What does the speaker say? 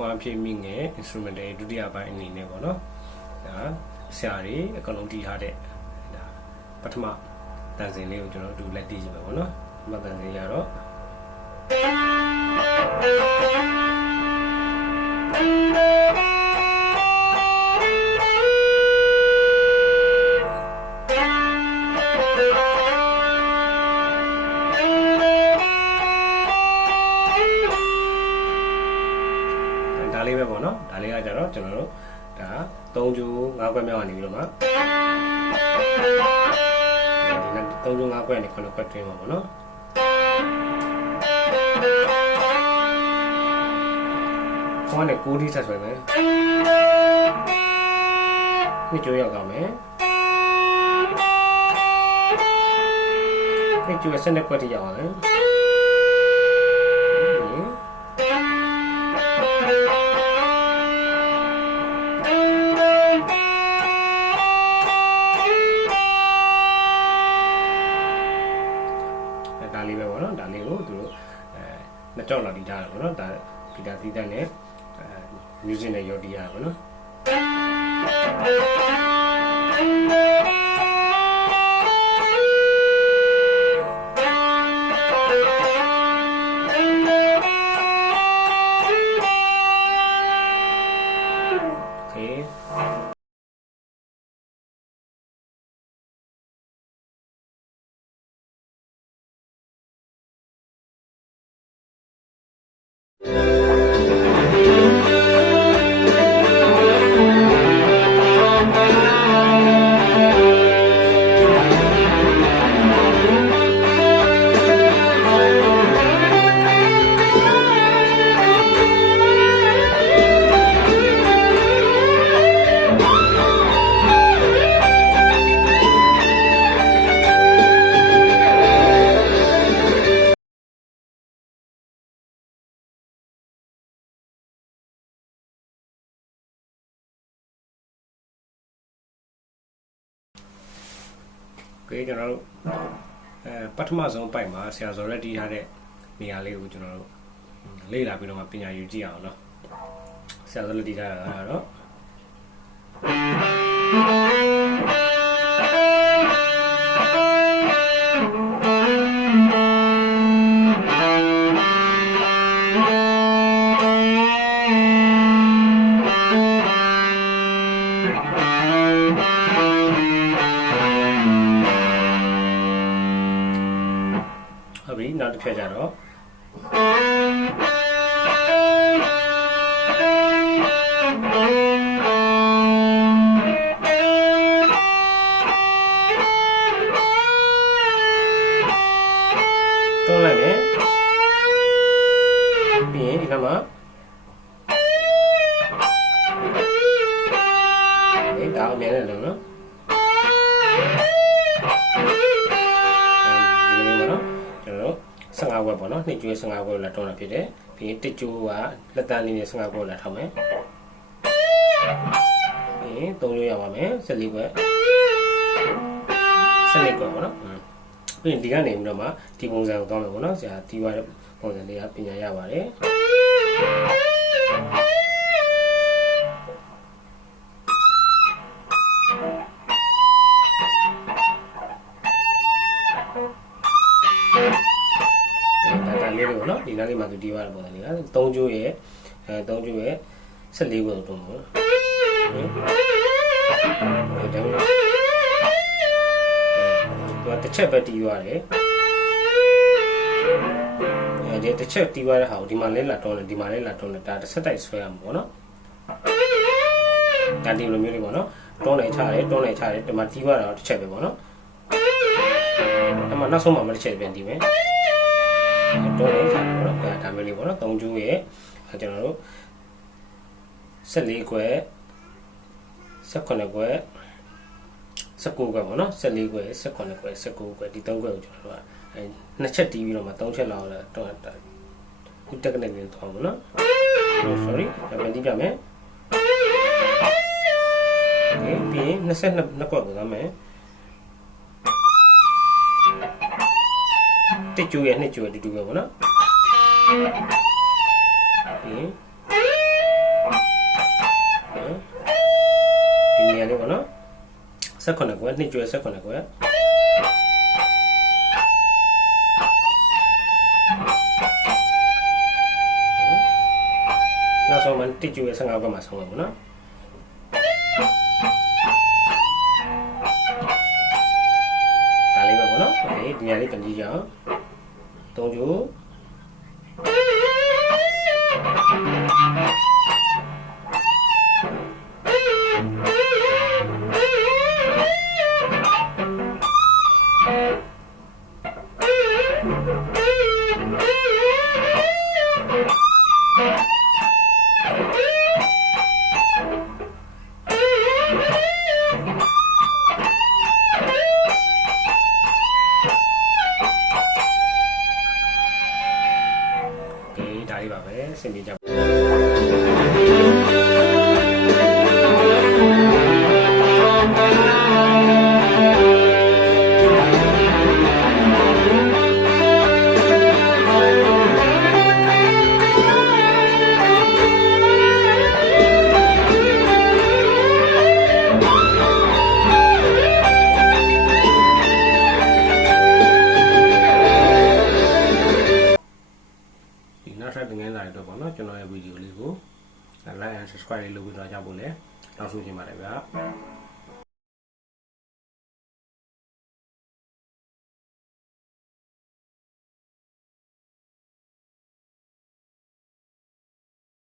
ခွန်အဖြစ်မိငယ် instrument တွေဒုတိယပိုင်းအနေနဲ့ပေါ့နော်ဒါဆရာတွေအကုန်လုံးတည်ထားတဲ့ဒါပထမတန်စင်လေးကိုကျွန်တော်တို့လက်တည်ကြည့်မယ်ပေါ့နော်ပထမတန်စင်ရတော့ဒါလေးပဲပေါ့နော်ဒါလေးကကြတော့ကျွန်တော်တို့ဒါ3ကျိုး5ခွက်မြောက်ကနေပြီးတော့မှ3ကျိုး5ခွက်နဲ့9ခွက်တွင်းပါပေါ့နော်ခေါင်းနဲ့9ထိဆက်ဆွဲမယ်နှစ်ကျိုးရောက်တော့မယ်နှစ်ကျိုး12ခွက်ထိရောက်အောင်မယ်ဒါလေးပဲပေါ့နော်ဒါလေးကိုသူတို့နှစ်ကြောက်လောက်တီးထားတာပေါ့နော်ဒါဂီတာတီးတဲ့နဲ့music နဲ့ရောတီးရတာပေါ့နော်โอเคကျွန်တော်တို့ပထမဆုံးပိုက်မှာဆရာဇော်ရက်တီးထားတဲ့နေရာလေးကိုကျွန်တော်တို့လေ့လာပြီးတော့မှပညာယူကြည့်အောင်เนาะဆရာဇော်ရက်တီးထားတာကတော့နောက်တစ်ဖြတ်ကြတော့တွန်းလိုက်မယ်ပြီးရင်ဒီကမှာဒါအမြဲတမ်းလုံးနော်15ခွက်ပေါ့နော်နှစ်ကျွေး15ခွက်လာတောင်းတာဖြစ်တယ်ပြီးရင်တစ်ကျိုးကလက်တန်းလေးနဲ့15ခွက်လာထောက်မယ်ပြီးရင်3ကျိုးရပါမယ်14ခွက်12ခွက်ပေါ့နော်ပြီးရင်ဒီကနေပြီးတော့မှဒီပုံစံကိုတောင်းမယ်ပေါ့နော်ဆရာတီးသွားတဲ့ပုံစံလေးကပညာရပါတယ်ဒီနားလေးမှာသူတီးသွားတဲ့ပုံစံလေးက3ကျိုးရဲ့3ကျိုးရဲ့14ခွက်တုံးပေါ့နော်သူကတစ်ချက်ပဲတီးသွားတယ်ဒီတစ်ချက်တီးသွားတဲ့ဟာကိုဒီမှာလဲလာတုံးတယ်ဒီမှာလဲလာတုံးတယ်ဒါတစ်ဆက်တိုက်ဆွဲရမှာပေါ့နော်ဒါဒီလိုမျိုးလေးပေါ့နော်တွန်းနေချတယ်တွန်းနေချတယ်ဒီမှာတီးသွားတာတစ်ချက်ပဲပေါ့နော်အဲ့မှာနောက်ဆုံးမှာမတစ်ချက်ပြန်တီးမယ်တော့လေးစားပေါ့နော်ဒါမျိုးလေးပေါ့နော်3ကျိုးရဲ့ကျွန်တော်တို့14ခွက်18ခွက်19ခွက်ပေါ့နော်14ခွက်18ခွက်19ခွက်ဒီ3ခွက်ကိုကျွန်တော်တို့ကနှစ်ချက်တီးပြီးတော့မှ3ချက်လောက်တော့ခုတက်ကနေပြန်သွားပါနော် sorry ဒါပြန်တီးပြမယ်ပြီးရင်22ခွက်ကိုသွားမယ်တစ်ကျိုးရဲ့နှစ်ကျိုးအတူတူပဲပေါ့နော်ပြီး 18ကွယ်နှစ်ကျွဲ18ကွယ်နောက်ဆုံးမှတစ်ကျွဲ15ကွယ်မှာဆုံးမှာပေါ့နော်ဒါလေးပဲပေါ့နော်โอเคဒီနေရာလေးပြန်ကြည့်ကြအောင်3ကျိုးဒါလေးပါပဲစင်ပြေကြနောက်ထပ်သင်ခန်းစာတွေတော့ပေါ့နော်ကျွန်တော်ရဲ့ဗီဒီယိုလေးကို like and subscribe လေးလုပ်ပြီးတော့ကြဖို့လည်းတောင်းဆိုချင်ပါတယ်ဗျာ